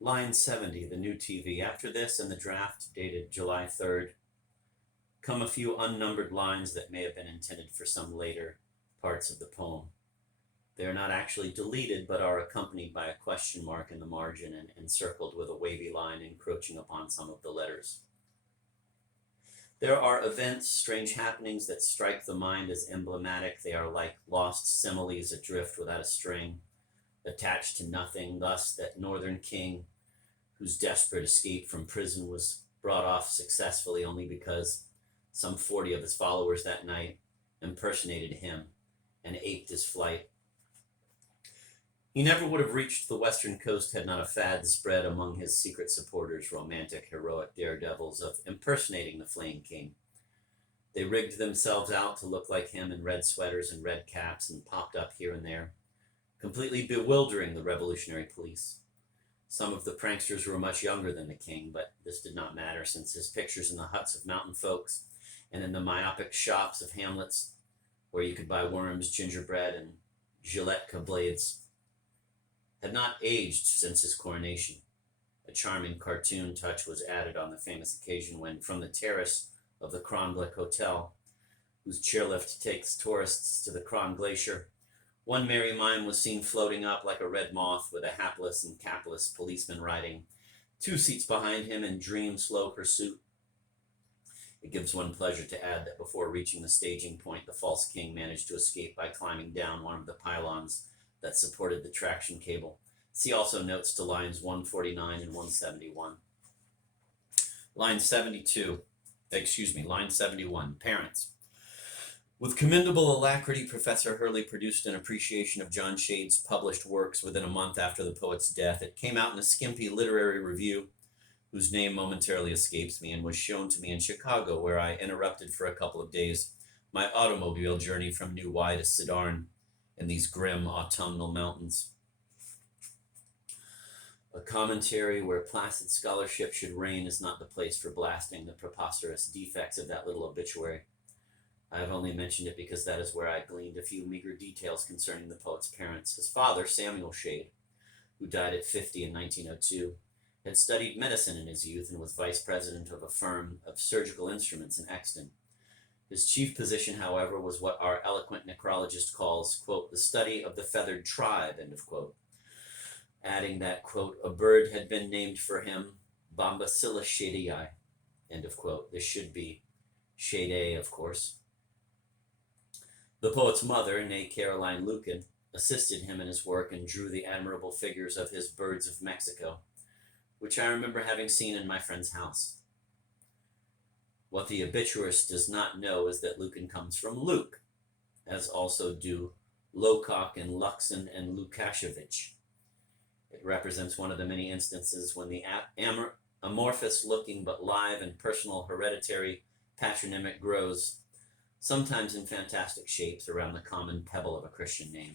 Line 70, the new TV. After this and the draft dated July 3rd, come a few unnumbered lines that may have been intended for some later parts of the poem. They are not actually deleted, but are accompanied by a question mark in the margin and encircled with a wavy line encroaching upon some of the letters. There are events, strange happenings that strike the mind as emblematic. They are like lost similes adrift without a string, attached to nothing. Thus, that northern king, whose desperate escape from prison was brought off successfully only because some 40 of his followers that night impersonated him and aped his flight. He never would have reached the western coast had not a fad spread among his secret supporters, romantic, heroic daredevils, of impersonating the fleeing king. They rigged themselves out to look like him in red sweaters and red caps and popped up here and there, completely bewildering the revolutionary police. Some of the pranksters were much younger than the king, but this did not matter since his pictures in the huts of mountain folks and in the myopic shops of hamlets where you could buy worms, gingerbread, and Gillette blades had not aged since his coronation. A charming cartoon touch was added on the famous occasion when, from the terrace of the Kronblick Hotel, whose chairlift takes tourists to the Kron Glacier, one merry mime was seen floating up like a red moth with a hapless and capless policeman riding 2 seats behind him in dream slow pursuit. It gives one pleasure to add that before reaching the staging point, the false king managed to escape by climbing down one of the pylons that supported the traction cable. See also notes to lines 149 and 171. Line 71, parents. With commendable alacrity, Professor Hurley produced an appreciation of John Shade's published works within a month after the poet's death. It came out in a skimpy literary review, whose name momentarily escapes me, and was shown to me in Chicago, where I interrupted for a couple of days my automobile journey from New Wye to Sidarn in these grim autumnal mountains. A commentary where placid scholarship should reign is not the place for blasting the preposterous defects of that little obituary. I have only mentioned it because that is where I gleaned a few meager details concerning the poet's parents. His father, Samuel Shade, who died at 50 in 1902, had studied medicine in his youth and was vice president of a firm of surgical instruments in Exton. His chief position, however, was what our eloquent necrologist calls, quote, the study of the feathered tribe, end of quote, adding that, quote, a bird had been named for him, Bombacilla shadei, end of quote. This should be Shade, of course. The poet's mother, née Caroline Lucan, assisted him in his work and drew the admirable figures of his birds of Mexico, which I remember having seen in my friend's house. What the obituarist does not know is that Lucan comes from Luke, as also do Locock and Luxon and Lukashevich. It represents one of the many instances when the amorphous-looking but live and personal hereditary patronymic grows, sometimes in fantastic shapes, around the common pebble of a Christian name.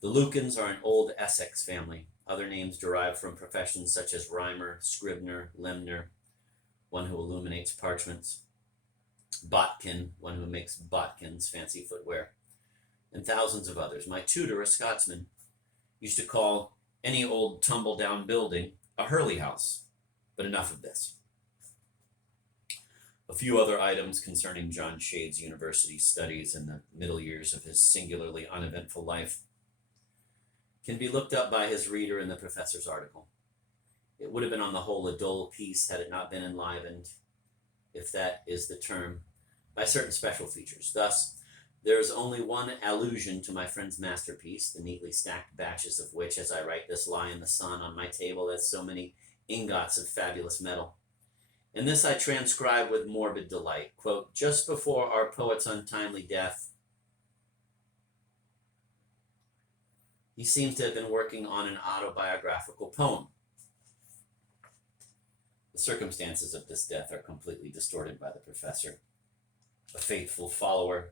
The Lucans are an old Essex family. Other names derive from professions such as rhymer, scrivener, limner, one who illuminates parchments, botkin, one who makes botkins, fancy footwear, and thousands of others. My tutor, a Scotsman, used to call any old tumble-down building a Hurley house. But enough of this. A few other items concerning John Shade's university studies in the middle years of his singularly uneventful life can be looked up by his reader in the professor's article. It would have been on the whole a dull piece had it not been enlivened, if that is the term, by certain special features. Thus, there is only one allusion to my friend's masterpiece, the neatly stacked batches of which, as I write this, lie in the sun on my table as so many ingots of fabulous metal. And this I transcribe with morbid delight. Quote, just before our poet's untimely death, he seems to have been working on an autobiographical poem. The circumstances of this death are completely distorted by the professor, a faithful follower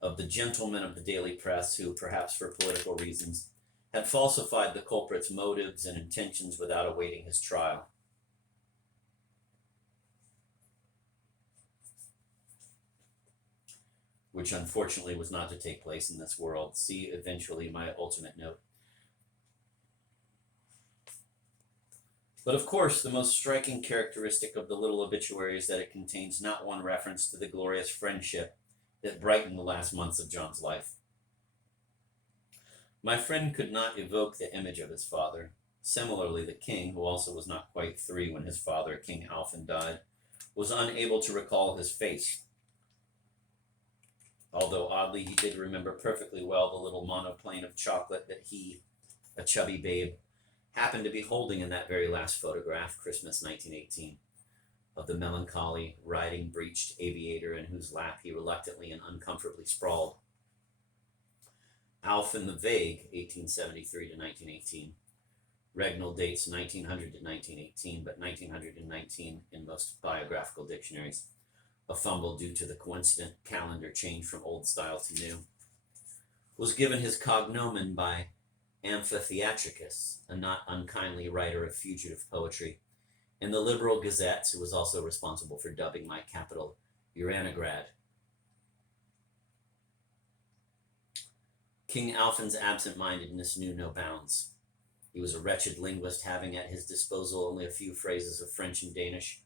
of the gentlemen of the daily press who, perhaps for political reasons, had falsified the culprit's motives and intentions without awaiting his trial. Which unfortunately was not to take place in this world. See eventually my ultimate note. But of course, the most striking characteristic of the little obituary is that it contains not one reference to the glorious friendship that brightened the last months of John's life. My friend could not evoke the image of his father. Similarly, the king, who also was not quite 3 when his father, King Alfin, died, was unable to recall his face. Although oddly, he did remember perfectly well the little monoplane of chocolate that he, a chubby babe, happened to be holding in that very last photograph, Christmas 1918, of the melancholy, riding-breeched aviator in whose lap he reluctantly and uncomfortably sprawled. Alfin the Vague, 1873 to 1918. Regnal dates 1900 to 1918, but 1919 in most biographical dictionaries. A fumble due to the coincident calendar change from old style to new. Was given his cognomen by Amphitheatricus, a not unkindly writer of fugitive poetry, in the Liberal Gazette, who was also responsible for dubbing my capital Uranigrad. King Alfin's absent-mindedness knew no bounds. He was a wretched linguist, having at his disposal only a few phrases of French and Danish.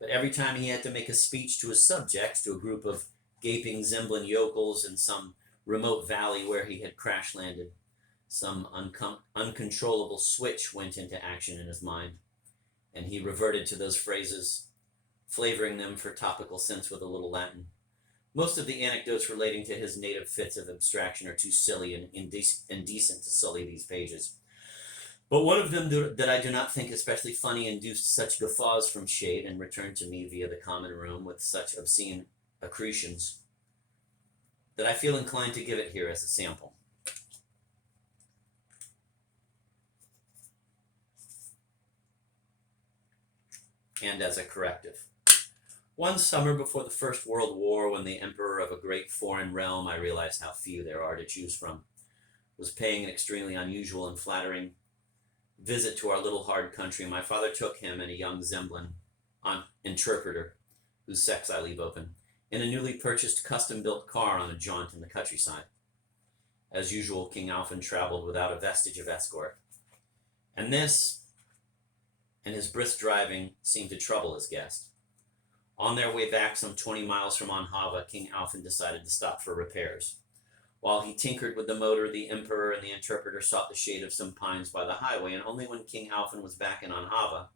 But every time he had to make a speech to his subjects, to a group of gaping Zemblin yokels in some remote valley where he had crash-landed, some uncontrollable switch went into action in his mind, and he reverted to those phrases, flavoring them for topical sense with a little Latin. Most of the anecdotes relating to his native fits of abstraction are too silly and indecent to sully these pages. But one of them that I do not think especially funny induced such guffaws from Shade and returned to me via the common room with such obscene accretions that I feel inclined to give it here as a sample. And as a corrective. One summer before the First World War, when the emperor of a great foreign realm, I realized how few there are to choose from, was paying an extremely unusual and flattering visit to our little hard country, my father took him and a young Zemblin interpreter, whose sex I leave open, in a newly purchased custom-built car on a jaunt in the countryside. As usual, King Alfin traveled without a vestige of escort. And this, and his brisk driving, seemed to trouble his guest. On their way back some 20 miles from Anhava, King Alfin decided to stop for repairs. While he tinkered with the motor, the emperor and the interpreter sought the shade of some pines by the highway, and only when King Alfin was back in Anhava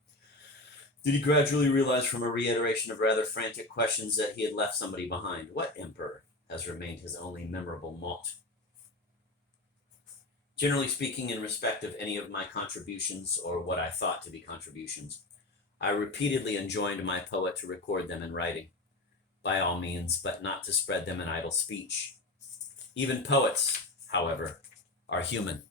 did he gradually realize from a reiteration of rather frantic questions that he had left somebody behind. What emperor has remained his only memorable mot? Generally speaking, in respect of any of my contributions, or what I thought to be contributions, I repeatedly enjoined my poet to record them in writing, by all means, but not to spread them in idle speech. Even poets, however, are human.